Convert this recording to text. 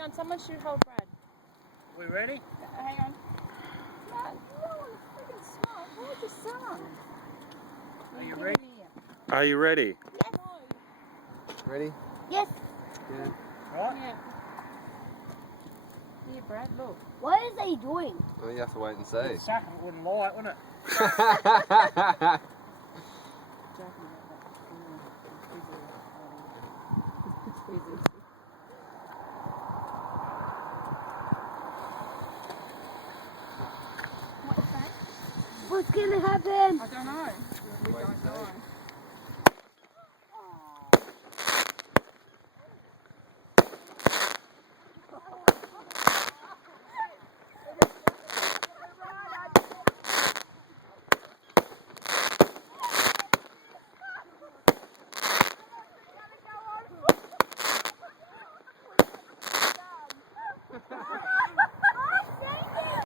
hang on. Someone should hold Brad. We ready? Hang on. No, you don't want to freaking smoke. Hold your son. Are you ready? Are you ready? Yes. Ready? Yes. Yeah. Right? Yeah. Here, Brad, look. What is he doing? Well, you have to wait and see. Sucker wouldn't lie, wouldn't it? What's gonna happen? I don't know.